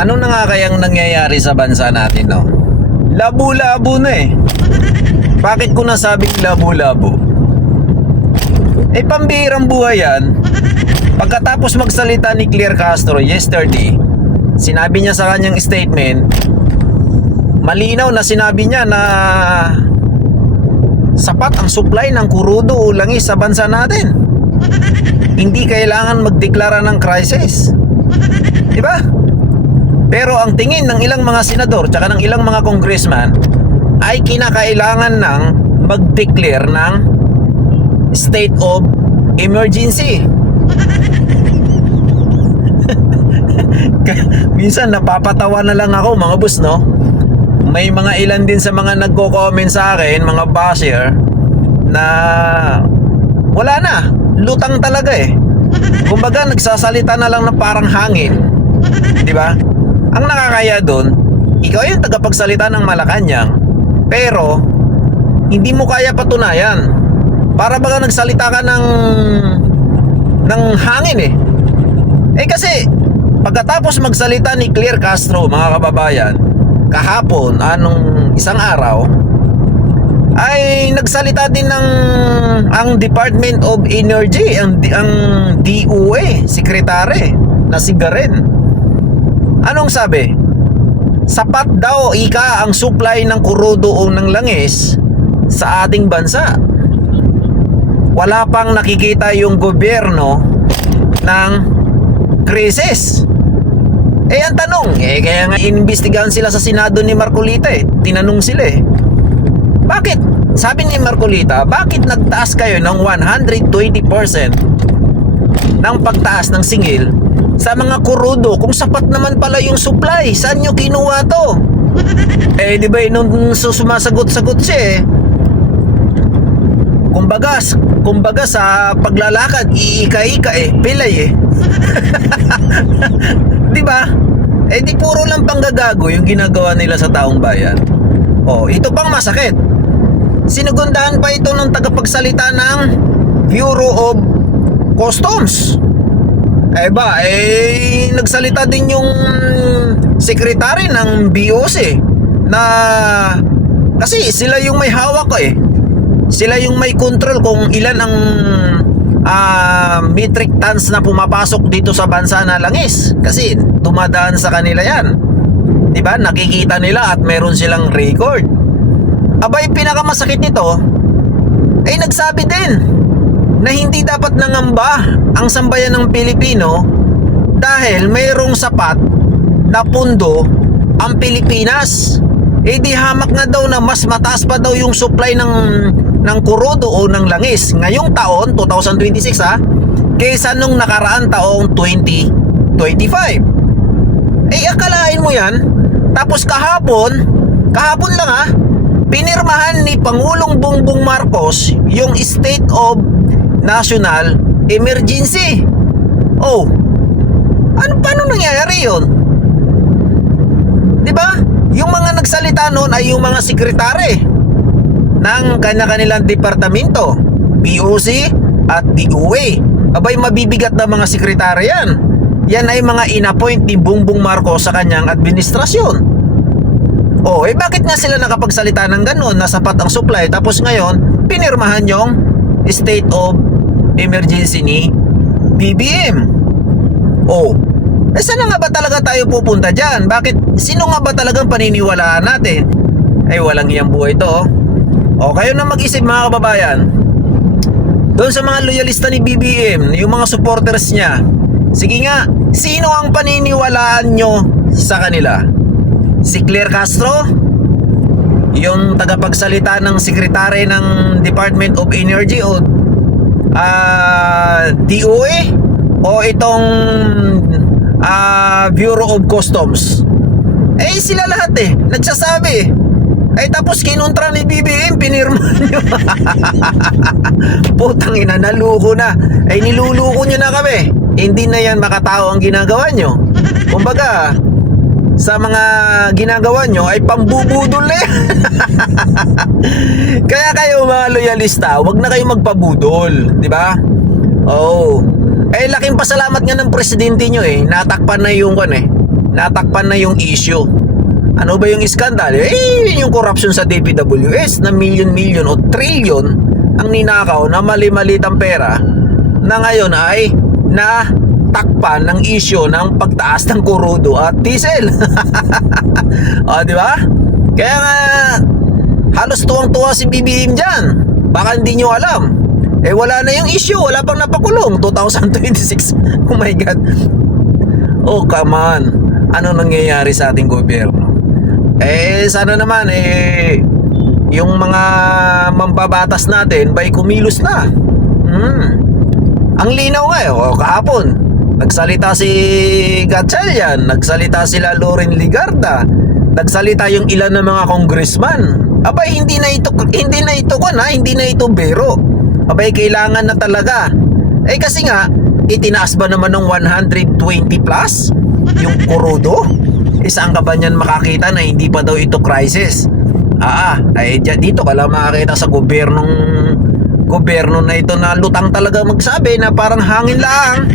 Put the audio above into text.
Ano na nga kayang nangyayari sa bansa natin, no? Labo-labo na eh. Bakit ko nasabing labo-labo? Eh, pambihirang buhay yan. Pagkatapos magsalita ni Claire Castro yesterday, sinabi niya sa kanyang statement, malinaw na sinabi niya na sapat ang supply ng kurudo o langis sa bansa natin. Hindi kailangan magdeklara ng crisis. Diba? Pero ang tingin ng ilang mga senador tsaka ng ilang mga congressman ay kinakailangan ng mag-declare ng state of emergency. Minsan napapatawa na lang ako, mga boss, no? May mga ilan din sa mga nagko-comment sa akin, mga basher, na wala na, lutang talaga eh. Kumbaga nagsasalita na lang na parang hangin, di ba? Ang nakakaya doon, ikaw yung tagapagsalita ng Malacanang, pero hindi mo kaya patunayan. Para baga nagsalita ka ng hangin eh. Eh kasi pagkatapos magsalita ni Claire Castro, mga kababayan, kahapon, anong isang araw, ay nagsalita din ng ang Department of Energy, ang DOE, sekretary na si Garen. Anong sabi? Sapat daw ika ang supply ng kurudo o ng langis sa ating bansa. Wala pang nakikita yung gobyerno ng krisis. Eh ang tanong, kaya nga inimbestigahan sila sa Senado ni Marcolita eh. Tinanong sila eh. Bakit? Sabi ni Marcolita, bakit nagtaas kayo ng 120% ng pagtaas ng singil sa mga kurudo kung sapat naman pala yung supply? Saan nyo kinuha to? Eh di ba nung sumasagot-sagot siya eh. Kumbaga sa paglalakad, iika-ika eh, pilay eh. Di ba? Eh di puro lang panggagago yung ginagawa nila sa taong bayan. Oh, ito pang masakit. Sinugundahan pa ito ng tagapagsalita ng Bureau of Customs. Nagsalita din yung sekretary ng BOC na kasi sila yung may hawak eh. Sila yung may control kung ilan ang metric tons na pumapasok dito sa bansa na langis. Kasi dumadaan sa kanila yan. Diba? Nakikita nila at meron silang record. Abay, pinakamasakit nito ay nagsabi din na hindi dapat nangamba ang sambayan ng Pilipino dahil mayroong sapat na pundo ang Pilipinas. Eh di hamak na daw na mas mataas pa daw yung supply ng kurudo o ng langis ngayong taon 2026 kaysa nung nakaraan taong 2025. Eh akalain mo yan, tapos kahapon lang pinirmahan ni Pangulong Bongbong Marcos yung State of National Emergency. Oh, paano nangyayari yun? Diba? Yung mga nagsalita noon ay yung mga sekretary ng kanya-kanilang departamento, BOC at DOE. Abay, mabibigat na mga sekretary yan. Yan ay mga inappoint ni Bongbong Marcos sa kanyang administrasyon. Oh, bakit nga sila nakapagsalita ng gano'n na sapat ang supply tapos ngayon pinirmahan yung State of Emergency ni BBM? Oh, saan nga ba talaga tayo pupunta dyan? Bakit? Sino nga ba talagang paniniwalaan natin? Ay, walang iyang buhay to. O, kayo na mag-isip mga kababayan. Doon sa mga loyalista ni BBM, yung mga supporters niya, sige nga, sino ang paniniwalaan nyo sa kanila? Si Claire Castro? Yung tagapagsalita ng sekretary ng Department of Energy o DOE? O itong Bureau of Customs? Eh sila lahat eh, nagsasabi. Ay tapos kinontra ni BBM, pinirma nyo. Putang ina, naluko na. Ay niluluko nyo na kami. Hindi na yan makatao ang ginagawa nyo. Kumbaga, sa mga ginagawa nyo ay pambubudol na yan. Kaya kayo mga loyalista, wag na kayo magpabudol, di ba? Oh. Eh laking pasalamat nga ng presidente nyo eh. Natakpan na yung natakpan na yung issue. Ano ba yung iskandal? Yung corruption sa DPWS na milyon-milyon o trilyon ang ninakaw na mali-malitang pera na ngayon ay natakpan ng issue ng pagtaas ng kurudo at diesel. O, di ba? Kaya nga, halos tuwang-tuwa si BBM dyan. Baka hindi nyo alam. Wala na yung issue. Wala pang napakulong. 2026. Oh my God. Oh, come on. Ano nangyayari sa ating gobyerno? Sana naman, yung mga mambabatas natin, kumilos na. Ang linaw nga, kahapon. Nagsalita si Gatchalian, nagsalita sila Loren Ligarda, nagsalita yung ilan ng mga congressman. Abay, hindi na ito biro. Abay, kailangan na talaga. Kasi nga, itinaas ba naman ng 120 plus yung kurudo? Saan ka ba niyan makakita na hindi pa daw ito crisis? Dito ka lang makakita sa gobyerno na ito na lutang talaga magsabi na parang hangin lang.